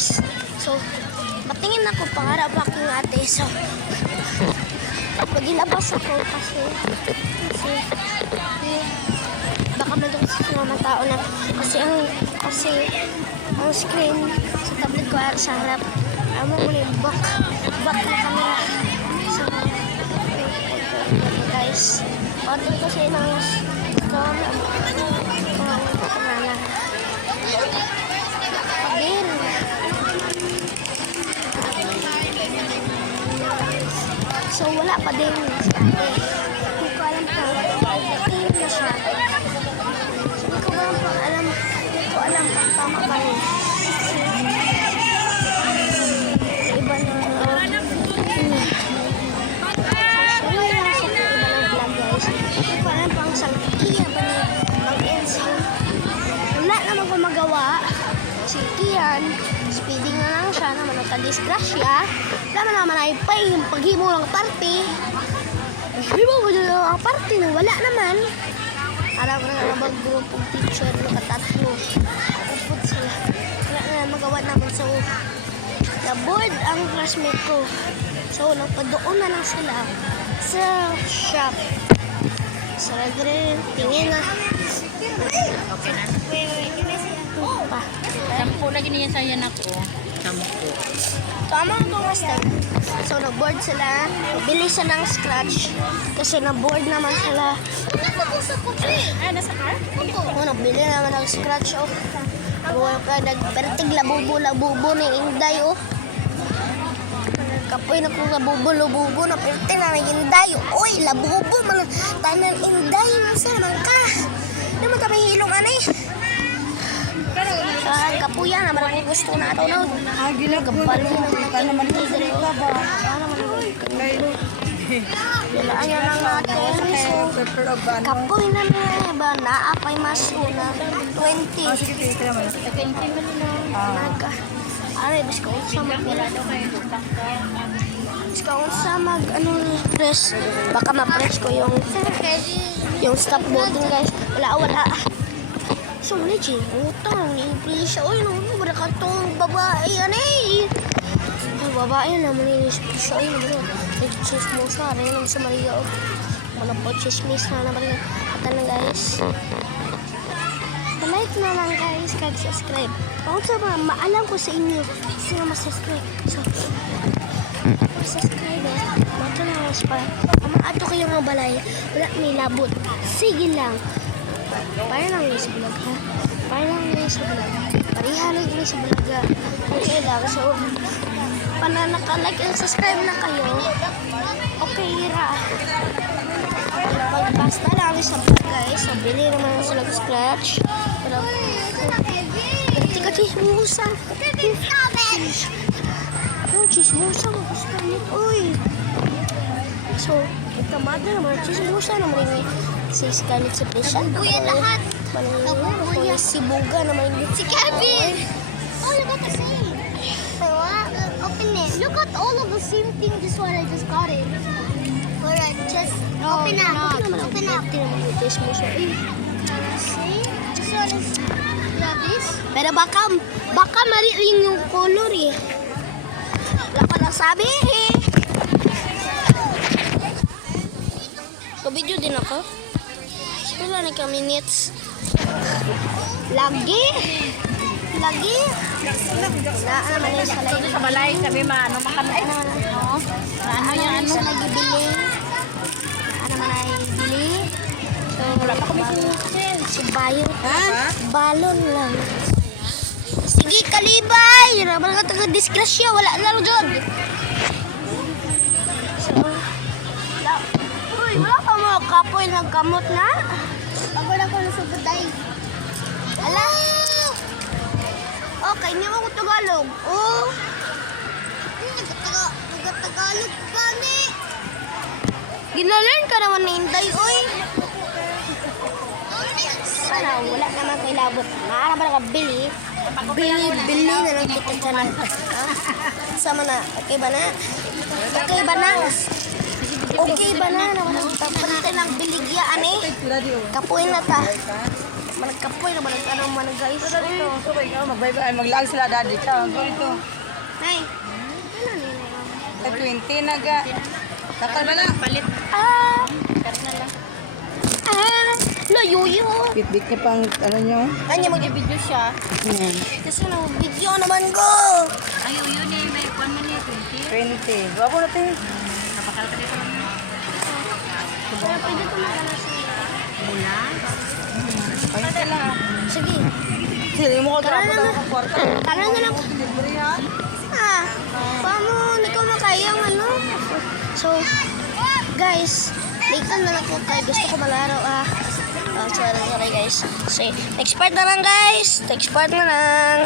guys. So, patingin ako pangarap aking ate. So, magilabas ako kasi baka madulas sa mga tao na kasi ang screen sa tablet ko ay sa harap. Amo mo yung back na camera. So, guys, order ko sa inang so wala pa din. Hindi ko alam pa. Hindi na siya. Hindi ko alam ang tama pa rin. Iba na. Sorry na sa iba ng vlog guys. Hindi ko alam pa ang saltiya ba ni Mang Enzo. Wala naman ko magawa. Si Kian, speeding na lang siya naman nagka-disgrasya. Wala naman ay yung paghimo ng party. Paghimo ko dyan ang party na wala naman. Alam ko na mag-grupong teacher nakatatlo. Upot sila. Wala na magawa naman. So, na-board ang classmate ko. So, nagpadoon na lang sila sa shop. So, tingin na. Okay na. Pa. Sampo lagi niya sa yan ako. Sampo. Tama ito master. So, na-board sila. Bili sila ng scratch. Kasi na-board naman sila. Nasa car? Oo, nabili naman ng scratch. Oh. Nagpertig labubo ni Inday. Oh. Kapoy na kung labubo. Napertig na ng Inday. Uy, labubo. Mga tanan Inday. Masa naman ka? Hindi mo kami hilong anay. Kapuya naman ang gusto na ito na. Gabal mo naman ito. Dilaan niya lang natin. Kapoy na mga ba? Naapay mas una. 20. Aray, bis ka sa press. Baka ma-press ko yung stop button guys. Wala. So, legit, utang, i-play siya. Uy, wala ka itong babae yan eh. Ay, babae naman i-play siya. Ay, nag-chismosa. Rin naman sa Maria. Wala po chismis na naman. At na guys. Palike na lang guys. Kahit subscribe. Bakit sa mga maalam ko sa inyo. Kasi nga masubscribe. So, subscribe eh. Mato na lang pa. Ato kayo mga balay. Wala may labot. Sige lang. Parang lang sa vlog ha. Pariha lang yun sa vlog ha. Okay lang. So, naka-like and subscribe na kayo. Okay ra. Basta lang sa vlog guys. So, bili naman sila ng scratch. Pero, tika chismusa. Chismusa. Gusto nito. Uy. So, kamada naman. Chismusa naman rin si Scarlett sa presyon. Kuya lahat. Kuya si Buga naman. Si Kevin. Oh, look at the same. Open it. Look at all of the same thing. This one I just got it. Alright, just open up. Open up. Chismusa. See? This one is this. Pero baka mali rin yung color eh. Wala pa lang sabi eh. Video din ako. Wala na ka minutes. Lagi. Na naman yung sa live. Sa balay, sabi ma, ano makamay? Ano yan? Sa nagibili. Ano man ay bili. So, wala pa kami Si Bayo. Balon lang. Sige, kalibay. Raman ka taga-disgrasya. Wala lang dyan. Wala pa mga kapoy nagkamot na. Ako na ko nasugod ay. Ala. Okay, hindi mo ko Tagalog. Oh. Nagtagalog kami. Ginalearn ka naman ni Inday, oy. Sana, wala naman kay labot. Maara ba nakabili? Bili na lang kita dyan. Sama na. Okay ba na? Okay ba na? Papalitan ng biligya, ani? Kapuin na ta. managkapoy na managkanang man guys. Ito dito. So kayo mag-bye-bye. Mag-lag sila daddy. Ciao. Go ito. Nay. Ano nila? Sa 20 na ga. Takal ba na? Palit. Ah! Cut na lang. Ah! Lo, yuyo! Bit-bit niya pang ano nyo. Kanya mag-video siya. Kasi na video naman ko! Ay, yun eh. May kwan man niya. 20. Gwapo na tayo. Napakalata dito lang. Kaya pwede ko magana sa Mula? Pahintay lang. Sige. Sige, mo ko Tara trapo na. tayo kung kwarta. Tara na lang. Delivery ha? Ah! Paano? Hindi ko makayang ano? So, guys, dito na lang ko kaya gusto ko malaro sorry guys. So, next part na lang guys. Next part na lang.